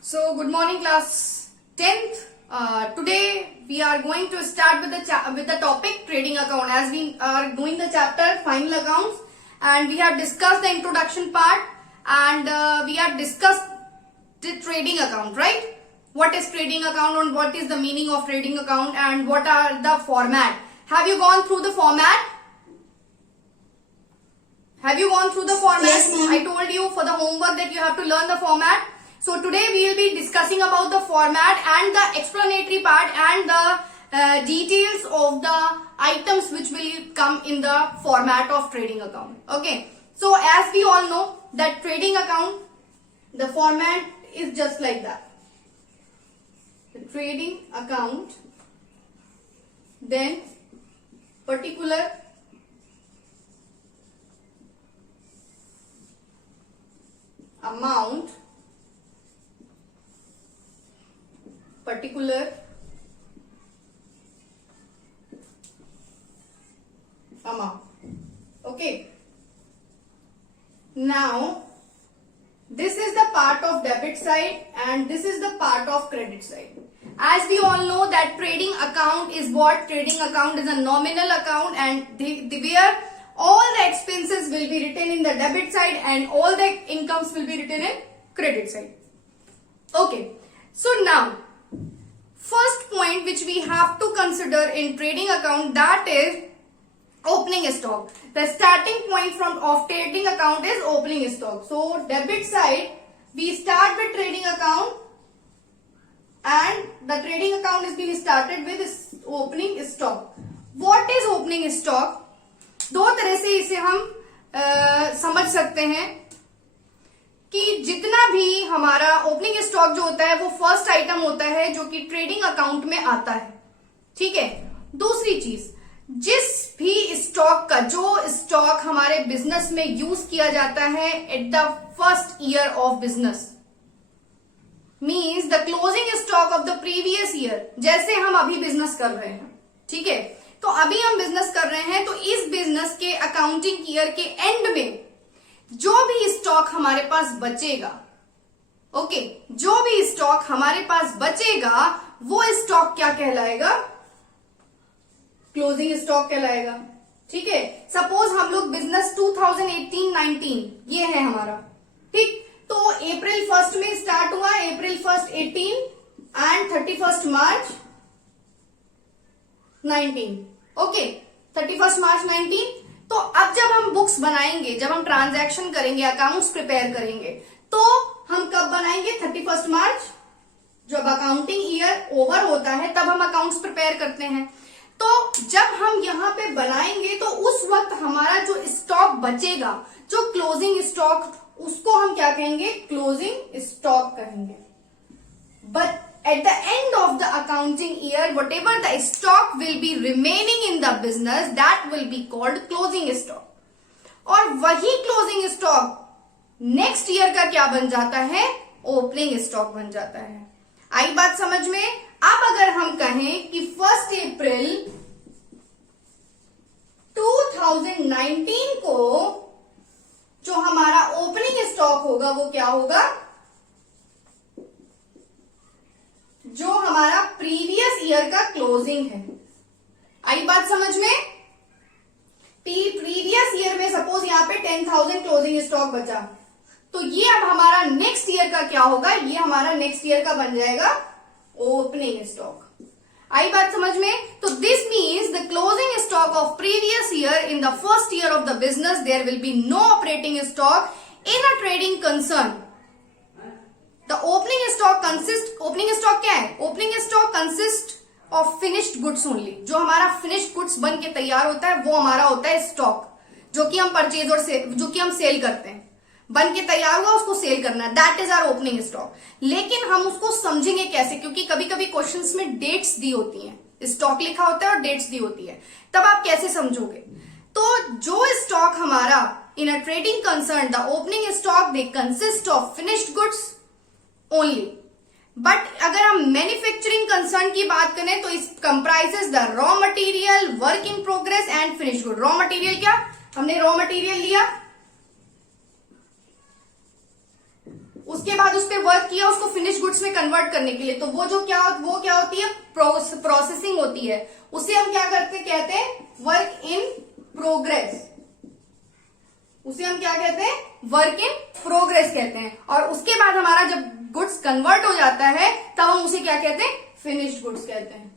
So, good morning, class 10th. Today we are going to start with the topic trading account, as we are doing the chapter final accounts, and we have discussed the introduction part, and we have discussed the trading account, right? What is trading account and what is the meaning of trading account and what are the format? Have you gone through the format? Have you gone through the format? Yes, ma'am. I told you for the homework that you have to learn the format. So today we will be discussing about the format and the explanatory part and the details of the items which will come in the format of trading account. Okay. So as we all know that trading account, the format is just like that. The trading account, then particular amount, particular amount. Okay. Now, this is the part of debit side and this is the part of credit side. As we all know that trading account is what? Trading account is a nominal account and where all the expenses will be written in the debit side and all the incomes will be written in credit side. Okay. So now, first point which we have to consider in trading account, that is opening stock. The starting point of trading account is opening stock. So debit side, we start with trading account and the trading account is being started with opening stock. What is opening stock? दो तरह से इसे हम समझ सकते हैं कि जितना भी हमारा ओपनिंग स्टॉक जो होता है वो फर्स्ट आइटम होता है जो कि ट्रेडिंग अकाउंट में आता है. ठीक है. दूसरी चीज, जिस भी स्टॉक का जो स्टॉक हमारे बिजनेस में यूज किया जाता है at the first year of business, means the closing stock of the previous year. जैसे हम अभी बिजनेस कर रहे हैं, ठीक है, तो अभी हम बिजनेस कर रहे हैं, तो इस बिजनेस के अकाउंटिंग ईयर के एंड में जो भी स्टॉक हमारे पास बचेगा, ओके, जो भी स्टॉक हमारे पास बचेगा वो स्टॉक क्या कहलाएगा? क्लोजिंग स्टॉक कहलाएगा. ठीक है. सपोज हम लोग बिजनेस 2018-19 ये है हमारा, ठीक, तो अप्रैल 1 में स्टार्ट हुआ, अप्रैल 1 18 एंड 31 मार्च 19. ओके, 31 मार्च 19. तो अब जब हम बुक्स बनाएंगे, जब हम ट्रांजैक्शन करेंगे, अकाउंट्स प्रिपेयर करेंगे, तो हम कब बनाएंगे? 31 मार्च. जब अकाउंटिंग ईयर ओवर होता है तब हम अकाउंट्स प्रिपेयर करते हैं. तो जब हम यहाँ पे बनाएंगे तो उस वक्त हमारा जो स्टॉक बचेगा, जो क्लोजिंग स्टॉक, उसको हम क्या कहेंगे? क्लोजिंग स्टॉक कहेंगे. But at the end of the accounting year, whatever the stock will be remaining in the business, that will be called closing stock. और वही closing stock next year का क्या बन जाता है? opening stock बन जाता है. आई बात समझ में? अब अगर हम कहें कि 1 अप्रैल 2019 को जो हमारा ओपनिंग स्टॉक होगा वो क्या होगा? जो हमारा प्रीवियस ईयर का क्लोजिंग है. आई बात समझ में? प्रीवियस ईयर में सपोज यहाँ पे 10,000 क्लोजिंग स्टॉक बचा, तो ये अब हमारा नेक्स्ट ईयर का क्या होगा? ये हमारा नेक्स्ट ईयर का बन जाएगा ओपनिंग स्टॉक. आई बात समझ में? तो this means the closing stock of previous year in the first year of the business, there will be no operating stock in a trading concern. The opening stock क्या है? Opening stock consists of finished goods only. जो हमारा finished goods बन के तैयार होता है वो हमारा होता है स्टॉक, जो कि हम परचेज और जो कि हम सेल करते हैं. बन के तैयार हुआ उसको सेल करना है, that is our opening stock. लेकिन हम उसको समझेंगे कैसे? क्योंकि कभी कभी क्वेश्चंस में डेट्स दी होती हैं, स्टॉक लिखा होता है और डेट्स दी होती है, तब आप कैसे समझोगे? तो जो स्टॉक हमारा in a trading concern, the opening stock they consist of finished goods only. But अगर हम मैन्युफैक्चरिंग कंसर्न की बात करें तो इस comprises the raw material, work in progress and finish good. Raw material क्या? हमने रॉ मटेरियल लिया, उसके बाद उस पर वर्क किया उसको फिनिश गुड्स में कन्वर्ट करने के लिए, तो वो क्या होती है, प्रोसेसिंग होती है, उसे हम क्या कहते हैं वर्क इन प्रोग्रेस, उसे हम क्या कहते हैं, वर्क इन प्रोग्रेस कहते हैं। और उसके बाद हमारा जब गुड्स कन्वर्ट हो जाता है तब हम उसे क्या कहते हैं, फिनिश्ड गुड्स कहते हैं।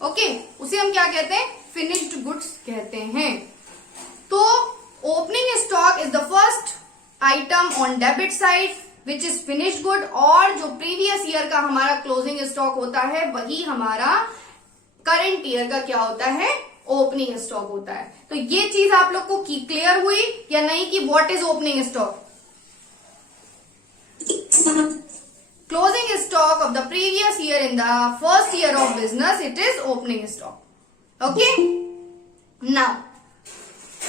ओके, उसे हम क्या कहते हैं, फिनिश्ड गुड्स कहते हैं। तो opening stock is the first item on debit side which is finished good, और जो प्रीवियस ईयर का हमारा क्लोजिंग स्टॉक होता है वही हमारा करंट ईयर का क्या होता है, ओपनिंग स्टॉक होता है। तो ये चीज आप लोग को क्लियर हुई या नहीं कि what is opening stock? Closing stock of the previous year in the first year of business, it is opening stock. Okay? Now,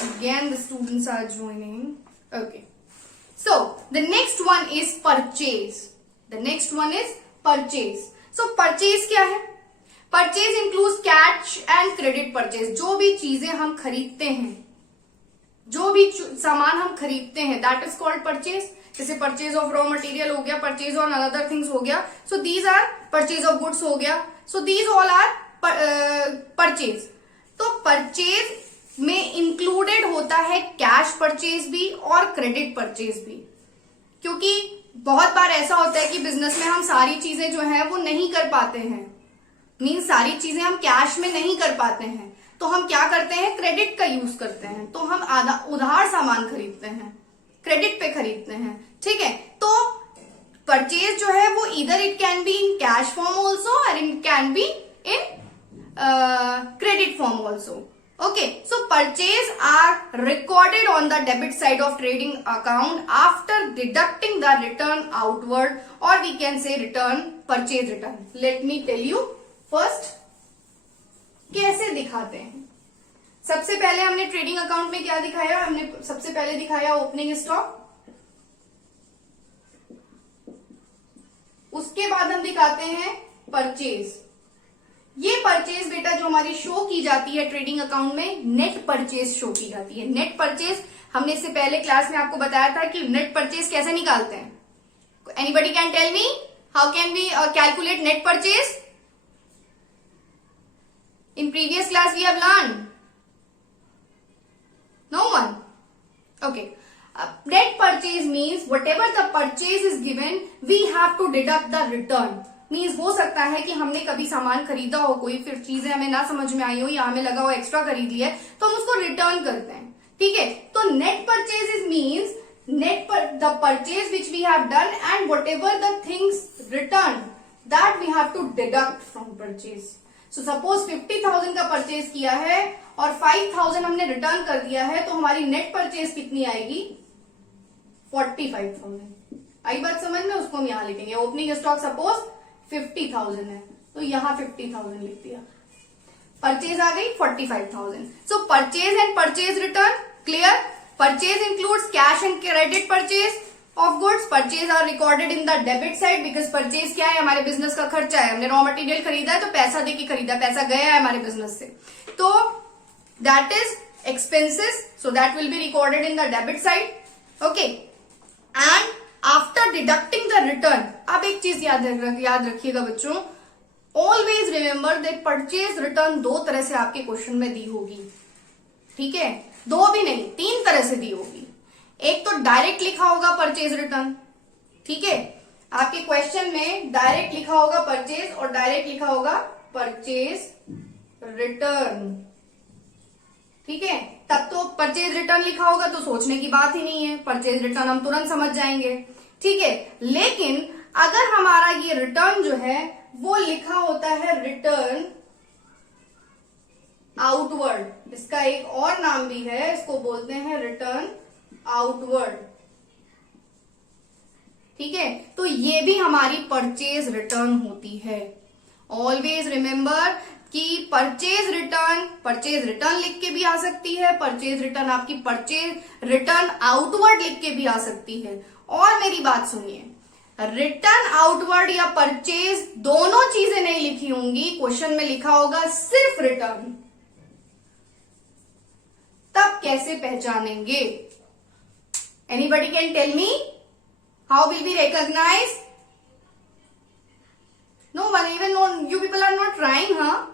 again the students are joining. Okay. So, the next one is purchase. The next one is purchase. So, purchase क्या है? Purchase includes cash and credit purchase. जो भी चीजें हम खरीदते हैं, जो भी सामान हम खरीदते हैं, that is called purchase. जैसे परचेज ऑफ रॉ मटेरियल हो गया, परचेज ऑन अदर थिंग्स हो गया, so these are purchase of goods हो गया, so these all are purchase. तो परचेज में इंक्लूडेड होता है कैश परचेज भी और क्रेडिट परचेज भी, क्योंकि बहुत बार ऐसा होता है कि बिजनेस में हम सारी चीजें जो है वो नहीं कर पाते हैं, मीन्स सारी चीजें हम कैश में नहीं कर पाते हैं, तो हम क्या करते हैं, क्रेडिट का यूज करते हैं। तो हम उधार सामान खरीदते हैं, क्रेडिट पे खरीदते हैं, ठीक है। तो परचेज जो है वो इधर it can be in cash form also और it can be in credit form also. Okay, so purchase are recorded on the debit side of trading account after deducting the return outward, और we can say return, purchase return. Let me tell you first कैसे दिखाते हैं। सबसे पहले हमने trading account में क्या दिखाया, हमने सबसे पहले दिखाया ओपनिंग स्टॉक, उसके बाद हम दिखाते हैं परचेज। ये परचेज बेटा जो हमारी शो की जाती है ट्रेडिंग अकाउंट में, नेट परचेज शो की जाती है। नेट परचेज हमने इससे पहले क्लास में आपको बताया था कि नेट परचेज कैसे निकालते हैं। Anybody can tell me how can we calculate net purchase? In previous class we have learn, no one? Okay. Net purchase means whatever the purchase is given, we have to deduct the return. Means हो सकता है कि हमने कभी सामान खरीदा हो, कोई फिर चीजें हमें ना समझ में आई हो या हमें लगा हो एक्स्ट्रा खरीद लिया है, तो हम उसको रिटर्न करते हैं, ठीक है। तो net purchase is means the purchase which we have done and whatever the things return that we have to deduct from purchase. So suppose 50,000 का परचेज किया है और 5,000 हमने रिटर्न कर दिया है, तो हमारी नेट परचेज कितनी आएगी, 45,000। आई बात समझ में? उसको हम यहां लिखेंगे। ओपनिंग स्टॉक सपोज 50,000 है, तो यहां 50,000 लिख दिया, परचेज आ गई 45,000। So purchase and purchase return clear. Purchase includes cash and credit purchase of goods. Purchase are recorded in the debit side because purchase क्या है, हमारे बिजनेस का खर्चा है, हमने रॉ मटेरियल खरीदा है तो पैसा दे के खरीदा, पैसा गया है हमारे बिजनेस से, तो that is expenses, so that will be recorded in the debit side. Okay, and after deducting the return, अब एक चीज याद रखिएगा बच्चों, always remember that purchase return दो तरह से आपके क्वेश्चन में दी होगी, ठीक है, दो भी नहीं 3 तरह से दी होगी। एक तो डायरेक्ट लिखा होगा परचेज रिटर्न, ठीक है, आपके क्वेश्चन में डायरेक्ट लिखा होगा परचेज और डायरेक्ट लिखा होगा परचेज रिटर्न, ठीक है। तब तो परचेज रिटर्न लिखा होगा तो सोचने की बात ही नहीं है, परचेज रिटर्न हम तुरंत समझ जाएंगे, ठीक है। लेकिन अगर हमारा ये रिटर्न जो है वो लिखा होता है रिटर्न आउटवर्ड, इसका एक और नाम भी है, इसको बोलते हैं रिटर्न आउटवर्ड, ठीक है, तो ये भी हमारी परचेज रिटर्न होती है। ऑलवेज रिमेंबर कि परचेज रिटर्न लिख के भी आ सकती है, परचेज रिटर्न आपकी परचेज रिटर्न आउटवर्ड लिख के भी आ सकती है। और मेरी बात सुनिए, रिटर्न आउटवर्ड या परचेज दोनों चीजें नहीं लिखी होंगी, क्वेश्चन में लिखा होगा सिर्फ रिटर्न, तब कैसे पहचानेंगे? Anybody can tell me how will be recognise? No one, even you people are not trying. हाँ,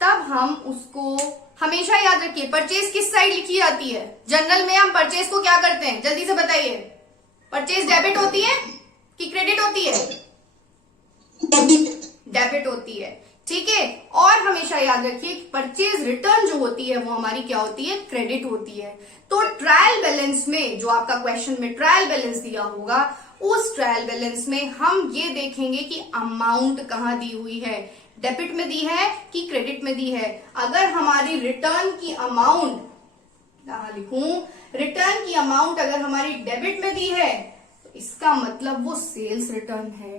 तब हम उसको हमेशा याद रखिए, परचेज किस साइड लिखी जाती है? जनरल में हम परचेज को क्या करते हैं, जल्दी से बताइए. परचेज डेबिट होती है कि क्रेडिट होती है? डेबिट होती है. ठीक है. और हमेशा याद रखिए परचेज रिटर्न जो होती है वो हमारी क्या होती है? क्रेडिट होती है. तो ट्रायल बैलेंस में, जो आपका क्वेश्चन में ट्रायल बैलेंस दिया होगा, उस ट्रायल बैलेंस में हम ये देखेंगे कि अमाउंट कहां दी हुई है, डेबिट में दी है कि क्रेडिट में दी है. अगर हमारी रिटर्न की अमाउंट, कहां लिखूं, रिटर्न की अमाउंट अगर हमारी डेबिट में दी है तो इसका मतलब वो सेल्स रिटर्न है,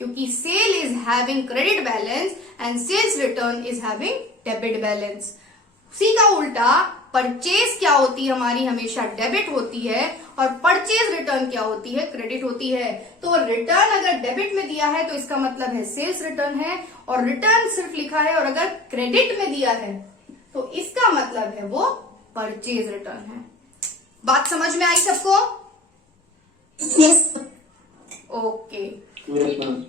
क्योंकि sale is having credit balance and sales return is having debit balance. उसी का उल्टा परचेज क्या होती है हमारी? हमेशा डेबिट होती है, और परचेज रिटर्न क्या होती है? क्रेडिट होती है. तो रिटर्न अगर डेबिट में दिया है तो इसका मतलब है सेल्स रिटर्न है, और रिटर्न सिर्फ लिखा है और अगर क्रेडिट में दिया है तो इसका मतलब है वो परचेज रिटर्न है. बात समझ में आई सबको? ओके.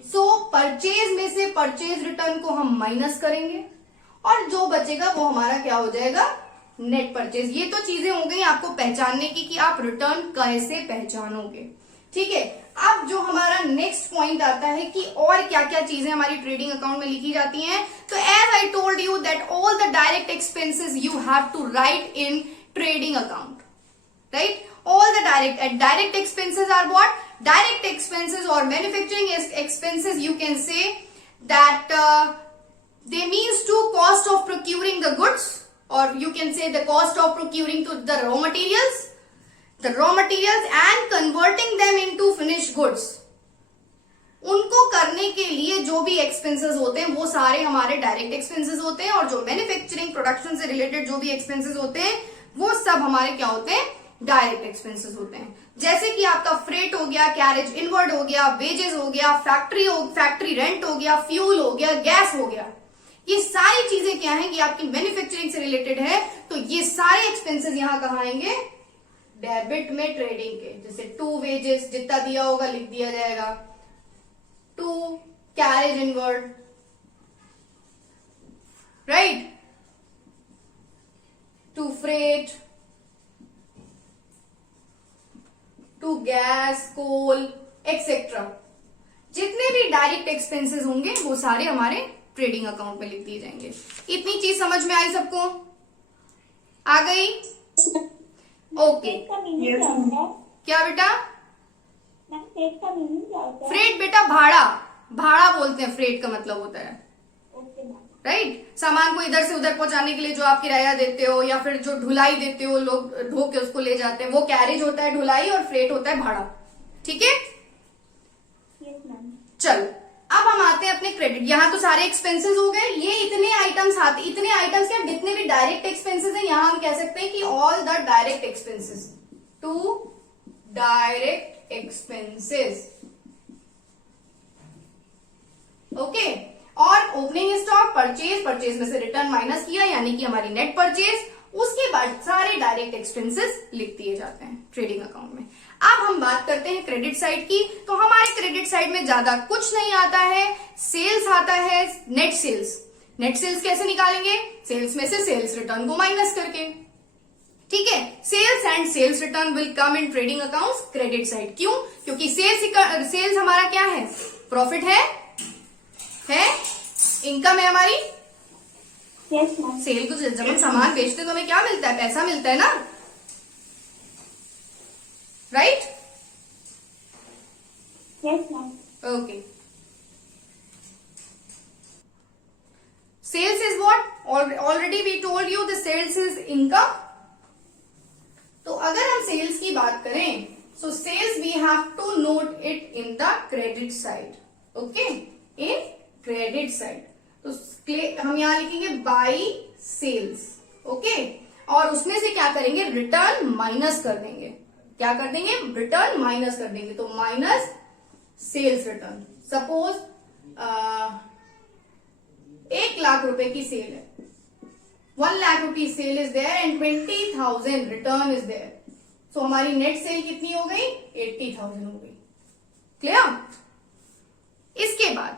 सो परचेज में से परचेज रिटर्न को हम माइनस करेंगे और जो बचेगा वो हमारा क्या हो जाएगा? Net purchase. ये तो चीजें हो गई आपको पहचानने की कि आप रिटर्न कैसे पहचानोगे. ठीक है. अब जो हमारा नेक्स्ट पॉइंट आता है कि और क्या क्या चीजें हमारी ट्रेडिंग अकाउंट में लिखी जाती हैं. तो as I told you that all the direct expenses you have to write in trading account, right? All the direct expenses are what? Direct expenses or manufacturing expenses, you can say that they means to cost of procuring the goods, or you can say the cost of procuring to the raw materials and converting them into finished goods. उनको करने के लिए जो भी expenses होते हैं वो सारे हमारे डायरेक्ट एक्सपेंसेस होते हैं, और जो मैन्युफैक्चरिंग प्रोडक्शन से रिलेटेड जो भी एक्सपेंसेस होते हैं वो सब हमारे क्या होते हैं? डायरेक्ट एक्सपेंसेस होते हैं. जैसे कि आपका फ्रेट हो गया, कैरेज इनवर्ड हो गया, वेजेस हो गया, फैक्ट्री रेंट हो गया, फ्यूल हो गया, गैस हो गया. ये सारी चीजें क्या है कि आपकी मैन्युफैक्चरिंग से रिलेटेड है. तो ये सारे एक्सपेंसेस यहां कहां आएंगे? डेबिट में ट्रेडिंग के. जैसे टू वेजेस जितना दिया होगा लिख दिया जाएगा, to carriage inward, right, to freight, to gas, coal, etcetera. जितने भी डायरेक्ट एक्सपेंसेस होंगे वो सारे हमारे ट्रेडिंग अकाउंट में लिख दिए जाएंगे. इतनी चीज समझ में आई सबको? आ गई? ओके. क्या बेटा? फ्रेट बेटा भाड़ा बोलते हैं. फ्रेट का मतलब होता है, राइट, सामान को इधर से उधर पहुंचाने के लिए जो आप किराया देते हो या फिर जो ढुलाई देते हो, लोग ढो के उसको ले जाते हैं, वो कैरेज होता है ढुलाई, और फ्रेट होता है भाड़ा. ठीक है. चलो अब हम आते हैं अपने क्रेडिट. यहाँ तो सारे एक्सपेंसेस हो गए. ये इतने आइटम्स क्या, जितने भी डायरेक्ट एक्सपेंसेस हैं यहां हम कह सकते हैं कि all the direct expenses, to direct expenses. Okay. और ओपनिंग स्टॉक, परचेज में से रिटर्न माइनस किया यानी कि हमारी नेट परचेज. उसके बाद सारे डायरेक्ट एक्सपेंसेस लिख दिए जाते हैं ट्रेडिंग अकाउंट में. अब हम बात करते हैं क्रेडिट साइड की. तो हमारे क्रेडिट साइड में ज्यादा कुछ नहीं आता है. सेल्स आता है, नेट सेल्स. नेट सेल्स कैसे निकालेंगे? सेल्स में से सेल्स रिटर्न को माइनस करके. ठीक है. Sales and sales return will come in trading accounts credit side. क्यों? क्योंकि सेल्स हमारा क्या है? प्रॉफिट है, इनकम है हमारी. सेल को जब हम सामान बेचते तो हमें क्या मिलता है? पैसा मिलता है ना, right? Okay. Sales is what? Already we told you the sales is income. तो अगर हम सेल्स की बात करें, so sales we have to note it in the credit side. Okay, in credit side. तो हम यहां लिखेंगे बाई सेल्स. ओके. और उसमें से क्या करेंगे? रिटर्न माइनस कर देंगे. क्या कर देंगे? रिटर्न माइनस कर देंगे. तो minus sales return. Suppose 1 lakh रुपए की सेल है, 1 lakh rupees sale is there and 20,000 return is there. So हमारी नेट सेल कितनी हो गई? 80,000 हो गई. क्लियर? इसके बाद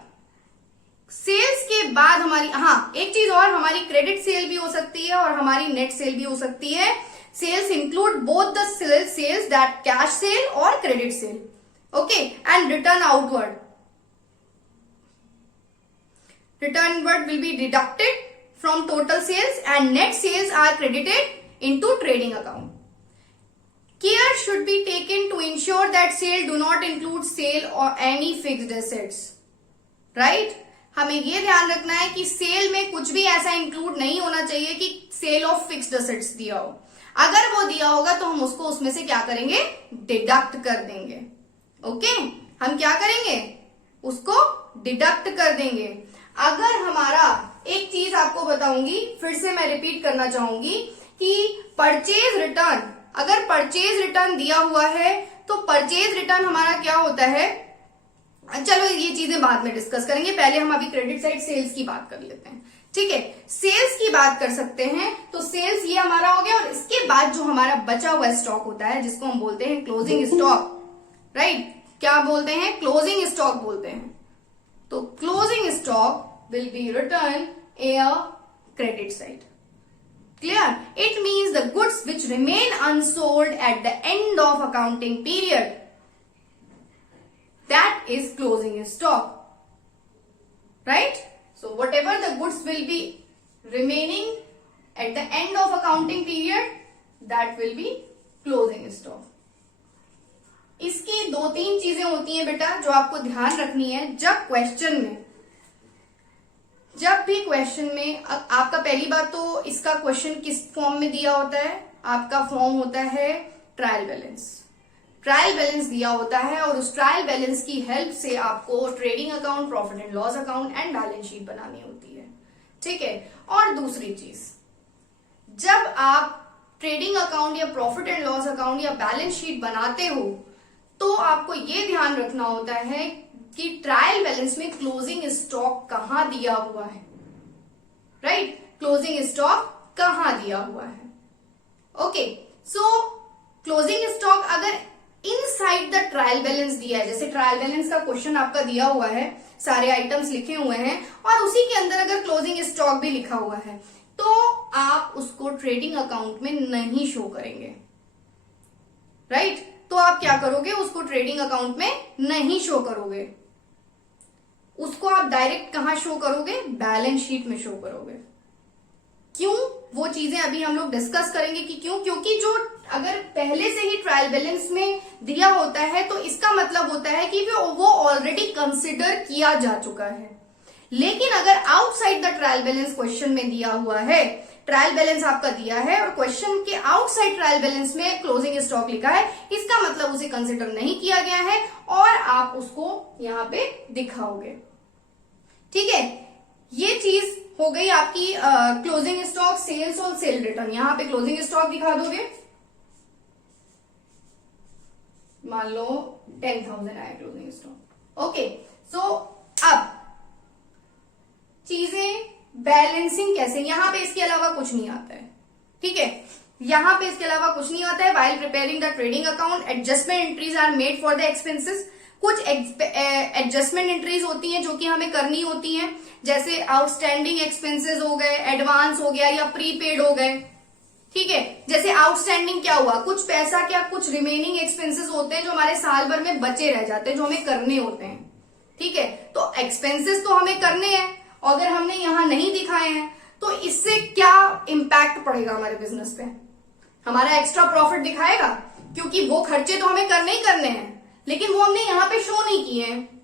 सेल्स के बाद हमारी, हाँ एक चीज और, हमारी क्रेडिट सेल भी हो सकती है और हमारी नेट सेल भी हो सकती है. Sales include both the sales that cash sale और credit sale. Okay, and return outward. Return inward will be deducted from total sales and net sales are credited into trading account. Care should be taken to ensure that sale do not include sale or any fixed assets. Right? हमें ये ध्यान रखना है कि cell में कुछ भी ऐसा इंक्लूड नहीं होना चाहिए कि सेल ऑफ फिक्स्ड असेट्स दिया हो. अगर वो दिया होगा तो हम उसको उसमें से क्या करेंगे? डिडक्ट कर देंगे. ओके, हम क्या करेंगे? उसको डिडक्ट कर देंगे. अगर हमारा, एक चीज आपको बताऊंगी, फिर से मैं रिपीट करना चाहूंगी कि परचेज रिटर्न, अगर परचेज रिटर्न दिया हुआ है तो परचेज रिटर्न हमारा क्या होता है, चलो ये चीजें बाद में डिस्कस करेंगे, पहले हम अभी क्रेडिट साइड सेल्स की बात कर लेते हैं. ठीक है, सेल्स की बात कर सकते हैं. तो सेल्स ये हमारा हो गया और इसके बाद जो हमारा बचा हुआ स्टॉक होता है जिसको हम बोलते हैं क्लोजिंग स्टॉक. राइट? क्या बोलते हैं? क्लोजिंग स्टॉक बोलते हैं. तो closing stock will be returned in a credit side. Clear? It means the goods which remain unsold at the end of accounting period. That is closing stock. Right? So whatever the goods will be remaining at the end of accounting period, that will be closing stock. इसकी 2-3 चीजें होती हैं बेटा जो आपको ध्यान रखनी है जब भी क्वेश्चन में आपका, पहली बात तो इसका क्वेश्चन किस फॉर्म में दिया होता है? आपका फॉर्म होता है ट्रायल बैलेंस. ट्रायल बैलेंस दिया होता है और उस ट्रायल बैलेंस की हेल्प से आपको trading account, profit and loss account and balance sheet बनानी होती है. ठीक है? और दूसरी चीज, जब आप ट्रेडिंग अकाउंट या प्रॉफिट एंड लॉस अकाउंट या बैलेंस शीट बनाते हो तो आपको ये ध्यान रखना होता है कि ट्रायल बैलेंस में क्लोजिंग स्टॉक कहां दिया हुआ है. राइट? क्लोजिंग स्टॉक कहां दिया हुआ है. ओके, सो क्लोजिंग स्टॉक अगर इनसाइड द ट्रायल बैलेंस दिया है, जैसे ट्रायल बैलेंस का क्वेश्चन आपका दिया हुआ है, सारे आइटम्स लिखे हुए हैं और उसी के अंदर अगर क्लोजिंग स्टॉक भी लिखा हुआ है तो आप उसको ट्रेडिंग अकाउंट में नहीं शो करेंगे. राइट? तो आप क्या करोगे? उसको ट्रेडिंग अकाउंट में नहीं शो करोगे. उसको आप डायरेक्ट कहां शो करोगे? बैलेंस शीट में शो करोगे. क्यों? वो चीजें अभी हम लोग डिस्कस करेंगे कि क्यों. क्योंकि जो अगर पहले से ही ट्रायल बैलेंस में दिया होता है तो इसका मतलब होता है कि वो ऑलरेडी कंसिडर किया जा चुका है. लेकिन अगर outside the trial balance question में दिया हुआ है, ट्रायल बैलेंस आपका दिया है और क्वेश्चन के आउटसाइड ट्रायल बैलेंस में क्लोजिंग स्टॉक लिखा है, इसका मतलब उसे कंसिडर नहीं किया गया है और आप उसको यहां पे दिखाओगे. ठीक है? ये चीज हो गई आपकी क्लोजिंग स्टॉक, सेल्स और सेल रिटर्न. यहां पे क्लोजिंग स्टॉक दिखा दोगे. मान लो 10,000 आया क्लोजिंग स्टॉक. ओके, सो अब चीजें बैलेंसिंग कैसे, यहां पे इसके अलावा कुछ नहीं आता है. ठीक है? यहां पे इसके अलावा कुछ नहीं आता है. While preparing the trading account, adjustment entries are made for the expenses. कुछ एडजस्टमेंट एंट्रीज होती हैं जो कि हमें करनी होती हैं, जैसे आउटस्टैंडिंग एक्सपेंसेस हो गए, एडवांस हो गया या प्रीपेड हो गए. ठीक है? जैसे आउटस्टैंडिंग क्या हुआ? कुछ पैसा, क्या कुछ रिमेनिंग एक्सपेंसेस होते हैं जो हमारे साल भर में बचे रह जाते हैं, जो हमें करने होते हैं. ठीक है? तो एक्सपेंसेस तो हमें करने हैं और अगर हमने यहां नहीं दिखाए हैं तो इससे क्या इंपैक्ट पड़ेगा हमारे बिजनेस पे? हमारा एक्स्ट्रा प्रॉफिट दिखाएगा क्योंकि वो खर्चे तो हमें करने ही करने हैं, लेकिन वो हमने यहां पे शो नहीं किए हैं.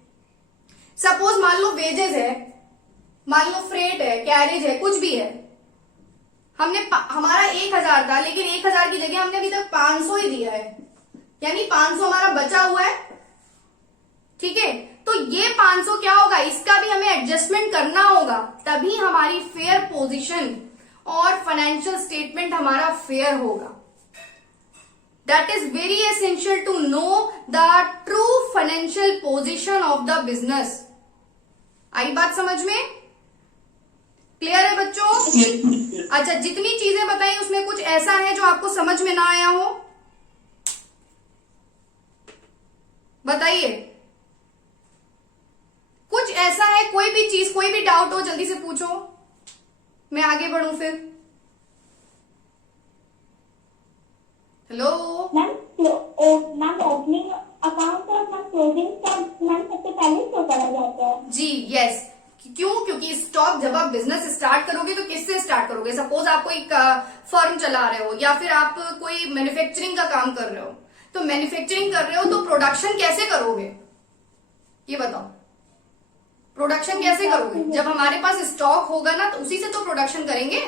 सपोज मान लो वेजेस है, मान लो फ्रेट है, कैरेज है, कुछ भी है, हमने हमारा 1,000 था लेकिन 1,000 की जगह हमने अभी तक 500 ही दिया है, यानी 500 हमारा बचा हुआ है. ठीक है? तो ये 500 क्या होगा? इसका भी हमें एडजस्टमेंट करना होगा, तभी हमारी फेयर पोजीशन और फाइनेंशियल स्टेटमेंट हमारा फेयर होगा. That is very essential to know the true financial position of the business. आई बात समझ में? क्लियर है बच्चों? अच्छा, जितनी चीजें बताई उसमें कुछ ऐसा है जो आपको समझ में ना आया हो? बताइए, कुछ ऐसा है, कोई भी चीज, कोई भी डाउट हो जल्दी से पूछो, मैं आगे बढ़ूं फिर। हेलो मैम, ओपनिंग अकाउंट और मैम क्लोजिंग का मैम सबसे पहले शो करा जाता है जी, यस। क्यों? क्योंकि स्टॉक जब आप बिजनेस स्टार्ट करोगे तो किससे स्टार्ट करोगे? सपोज आप कोई फर्म चला रहे हो या फिर आप कोई मैन्युफैक्चरिंग का काम कर रहे हो, तो मैन्युफैक्चरिंग कर रहे हो तो प्रोडक्शन कैसे करोगे? ये बताओ, प्रोडक्शन कैसे करोगे? जब हमारे पास स्टॉक होगा ना, तो उसी से तो प्रोडक्शन करेंगे।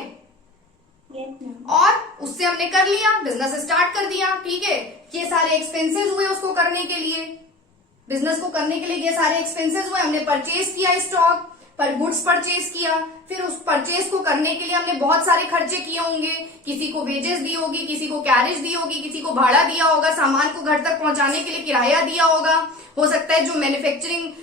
और उससे हमने कर लिया, बिजनेस स्टार्ट कर दिया, ठीक है। ये सारे एक्सपेंसेस हुए उसको करने के लिए, बिजनेस को करने के लिए ये सारे एक्सपेंसेस हुए। हमने परचेज किया स्टॉक पर, गुड्स परचेज किया, फिर उस परचेज को करने के लिए हमने बहुत सारे खर्चे किए होंगे। किसी को वेजेस दी होगी, किसी को कैरेज दी होगी, किसी को भाड़ा दिया होगा, सामान को घर तक पहुंचाने के लिए किराया दिया होगा। हो सकता है जो मैन्युफैक्चरिंग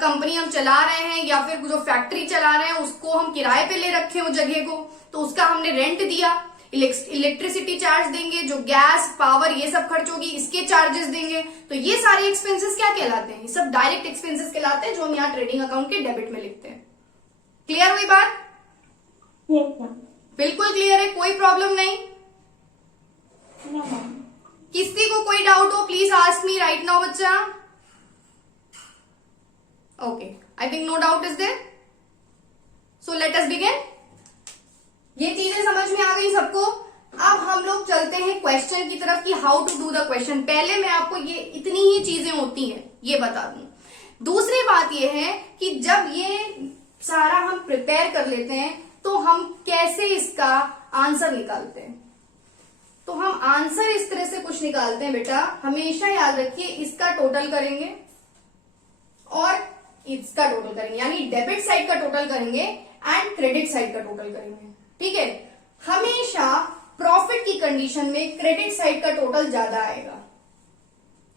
कंपनी हम चला रहे हैं या फिर जो फैक्ट्री चला रहे हैं उसको हम किराए पे ले रखे हो जगह को, तो उसका हमने रेंट दिया। इलेक्ट्रिसिटी चार्ज देंगे, जो गैस पावर ये सब खर्च होगी इसके चार्जेस देंगे। तो ये सारे एक्सपेंसेस क्या कहलाते हैं? ये सब डायरेक्ट एक्सपेंसेस कहलाते हैं, जो हम यहाँ ट्रेडिंग अकाउंट के डेबिट में लिखते हैं। क्लियर हुई बात? बिल्कुल क्लियर है, कोई प्रॉब्लम नहीं। किसी को कोई डाउट हो please ask me right now बच्चा। Okay, I think no doubt is there, so let us begin. ये चीजें समझ में आ गई सबको? अब हम लोग चलते हैं क्वेश्चन की तरफ कि how to do the question. पहले मैं आपको ये इतनी ही चीजें होती हैं ये बता दूं। दूसरी बात ये है कि जब ये सारा हम प्रिपेयर कर लेते हैं तो हम कैसे इसका आंसर निकालते हैं। तो हम आंसर इस तरह से कुछ निकालते हैं बेटा, हमेशा याद रखिए, इसका टोटल करेंगे और इसका टोटल करेंगे, यानी डेबिट साइड का टोटल करेंगे एंड क्रेडिट साइड का टोटल करेंगे, ठीक है। हमेशा प्रॉफिट की कंडीशन में क्रेडिट साइड का टोटल ज्यादा आएगा,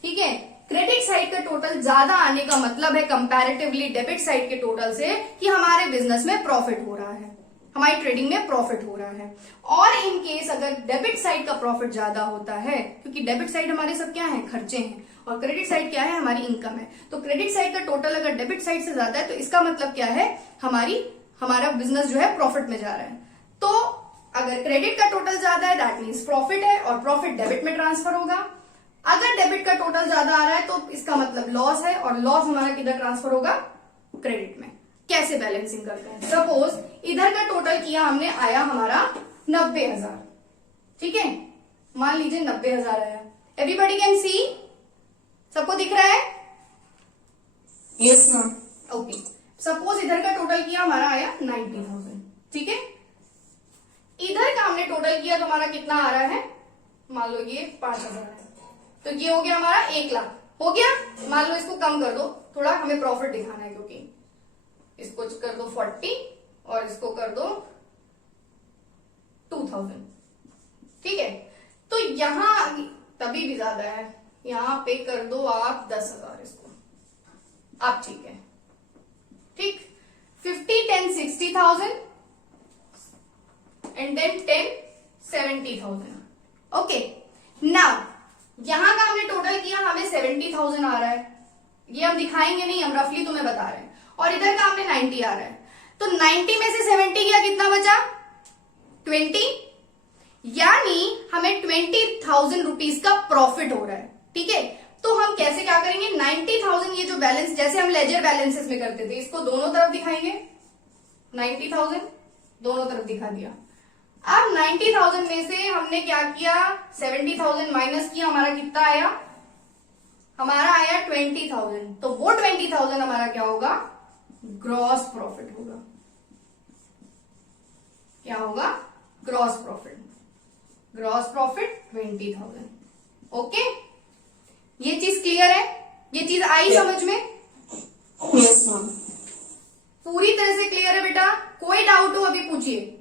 ठीक है। क्रेडिट साइड का टोटल ज्यादा आने का मतलब है कंपैरेटिवली डेबिट साइड के टोटल से कि हमारे बिजनेस में प्रॉफिट हो रहा है, हमारी ट्रेडिंग में प्रॉफिट हो रहा है। और इन केस अगर डेबिट साइड का प्रॉफिट ज्यादा होता है, क्योंकि डेबिट साइड हमारे सब क्या है? खर्चे हैं, और क्रेडिट साइड क्या है? हमारी इनकम है। तो क्रेडिट साइड का टोटल अगर डेबिट साइड से ज्यादा है तो इसका मतलब क्या है? हमारा बिजनेस जो है प्रॉफिट में जा रहा है। तो अगर क्रेडिट का टोटल ज्यादा है दैट मीन्स प्रॉफिट है, और प्रॉफिट डेबिट में ट्रांसफर होगा। अगर डेबिट का टोटल ज्यादा आ रहा है तो इसका मतलब लॉस है, और लॉस हमारा किधर ट्रांसफर होगा? क्रेडिट में। कैसे बैलेंसिंग करते हैं? सपोज इधर का टोटल किया हमने, आया हमारा 90,000, ठीक है। मान लीजिए 90,000 आया। Everybody can see? सबको दिख रहा है? Yes ma'am. ओके, सपोज इधर का टोटल किया हमारा आया 90,000, ठीक है। इधर का हमने टोटल किया तो हमारा कितना आ रहा है? मान लो ये 5,000 है, तो ये हो गया हमारा 1,00,000 हो गया। मान लो इसको कम कर दो, थोड़ा हमें प्रॉफिट दिखाना है, क्योंकि इसको कर दो 40 और इसको कर दो 2,000, ठीक है। तो यहां तभी भी ज्यादा है, यहां पे कर दो आप 10,000 इसको, आप ठीक है, ठीक। 50, 10, 60,000 एंड देन 10, 70,000। ओके, नाउ यहां का हमने टोटल किया, हमें 70,000 आ रहा है, ये हम दिखाएंगे नहीं, हम रफली तुम्हें बता रहे हैं। और इधर का हमने 90 आ रहा है, तो 90 में से 70 गया, कितना बचा? 20, यानी हमें 20,000 रुपीज का प्रॉफिट हो रहा है, ठीक है। तो हम कैसे क्या करेंगे? 90,000 ये जो बैलेंस, जैसे हम लेजर बैलेंसेस में करते थे, इसको दोनों तरफ दिखाएंगे। 90,000 दोनों तरफ दिखा दिया। अब 90,000 में से हमने क्या किया? 70,000 माइनस किया, हमारा कितना आया? हमारा आया 20,000। तो वो 20,000 हमारा क्या होगा? ग्रॉस प्रॉफिट होगा। क्या होगा? Gross profit. Gross profit 20,000। Okay, ये चीज क्लियर है? ये चीज आई समझ में? Yes ma'am. पूरी तरह से क्लियर है बेटा? कोई डाउट हो अभी पूछिए।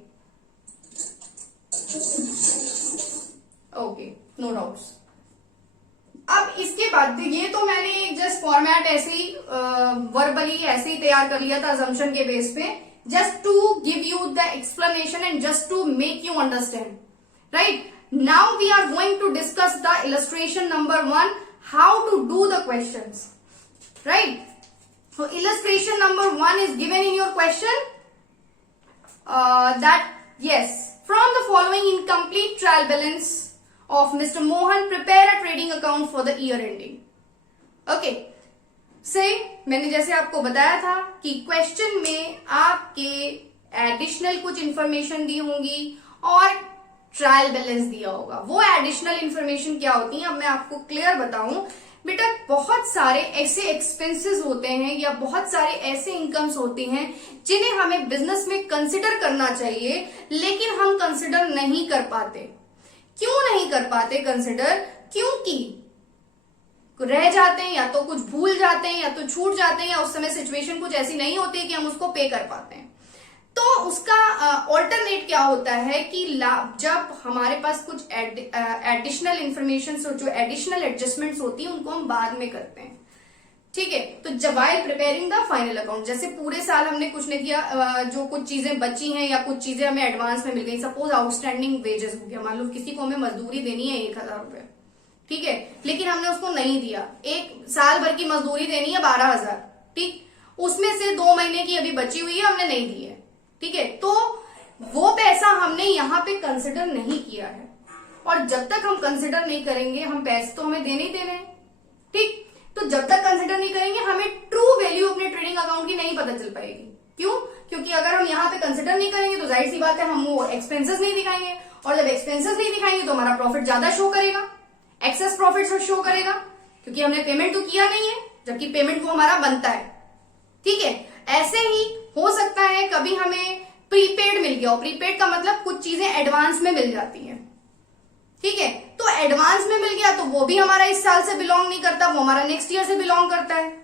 Okay, no doubts. अब इसके बाद ये तो मैंने जस्ट फॉर्मेट ऐसे ही वर्बली ऐसे ही तैयार कर लिया था अजम्पशन के बेस पे, just to give you the explanation and just to make you understand, right? Now we are going to discuss the illustration number 1, how to do the questions, right? So illustration number 1 is given in your question, that yes, from the following incomplete trial balance of Mr. Mohan, prepare a trading account for the year ending. Okay, से मैंने जैसे आपको बताया था कि question में आपके additional कुछ इंफॉर्मेशन दी होंगी और ट्रायल बैलेंस दिया होगा। वो एडिशनल इंफॉर्मेशन क्या होती है, अब मैं आपको क्लियर बताऊं बेटा, बहुत सारे ऐसे एक्सपेंसेस होते हैं या बहुत सारे ऐसे इनकम्स होती हैं जिन्हें हमें बिजनेस में कंसिडर करना चाहिए, लेकिन हम कंसिडर नहीं कर पाते। क्यों नहीं कर पाते कंसिडर? क्योंकि रह जाते हैं, या तो कुछ भूल जाते हैं, या तो छूट जाते हैं, या उस समय सिचुएशन कुछ ऐसी नहीं होती कि हम उसको पे कर पाते हैं। तो उसका ऑल्टरनेट क्या होता है कि जब हमारे पास कुछ एडिशनल इंफॉर्मेशन, जो एडिशनल एडजस्टमेंट्स होती है उनको हम बाद में करते हैं, ठीक है? तो जब while preparing the final account, जैसे पूरे साल हमने कुछ नहीं किया, जो कुछ चीजें बची हैं या कुछ चीजें हमें एडवांस में मिल गई, सपोज आउटस्टैंडिंग वेजेस हो गया, मान लो किसी को हमें मजदूरी देनी है 1000 रुपए, ठीक है, लेकिन हमने उसको नहीं दिया, एक साल भर की मजदूरी देनी है 12000, ठीक, उसमें से 2 महीने की अभी बची हुई है, हमने नहीं दी है, ठीक है? तो वो पैसा हमने यहाँ पे कंसिडर नहीं किया है, और जब तक हम कंसिडर नहीं करेंगे, हम पैसे तो हमें देने ही देने हैं, ठीक? तो जब तक कंसिडर नहीं करेंगे हमें ट्रू वैल्यू अपने ट्रेडिंग अकाउंट की नहीं पता चल पाएगी। क्यों? क्योंकि अगर हम यहाँ पे कंसिडर नहीं करेंगे तो जाहिर सी बात है हम वो एक्सपेंसेस नहीं दिखाएंगे, और जब एक्सपेंसेस नहीं दिखाएंगे तो हमारा प्रॉफिट ज्यादा शो करेगा, एक्सेस प्रॉफिट शो करेगा, क्योंकि हमने पेमेंट तो किया नहीं है, जबकि पेमेंट वो हमारा बनता है, ठीक है? ऐसे ही हो सकता है कभी हमें प्रीपेड मिल गया हो, प्रीपेड का मतलब कुछ चीजें एडवांस में मिल जाती हैं, ठीक है? तो एडवांस में मिल गया तो वो भी हमारा इस साल से बिलोंग नहीं करता, वो हमारा नेक्स्ट ईयर से बिलोंग करता है,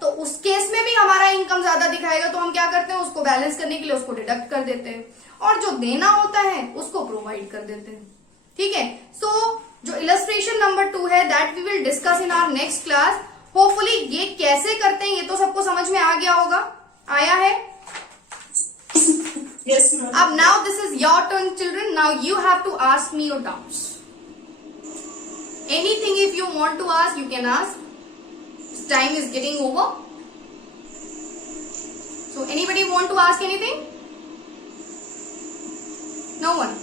तो उस केस में भी हमारा इनकम ज्यादा दिखाएगा, तो हम क्या करते हैं, उसको बैलेंस करने के लिए उसको डिडक्ट कर देते हैं, और जो देना होता है उसको प्रोवाइड कर देते हैं, ठीक है? सो जो इलस्ट्रेशन नंबर 2 है, that we will discuss in our next class. Hopefully ये कैसे करते हैं ये तो सबको समझ में आ गया होगा, आया है? Yes, ma'am. अब now this is your turn, children. Now you have to ask me your doubts. Anything if you want to ask, you can ask. Time is getting over. So anybody want to ask anything? No one.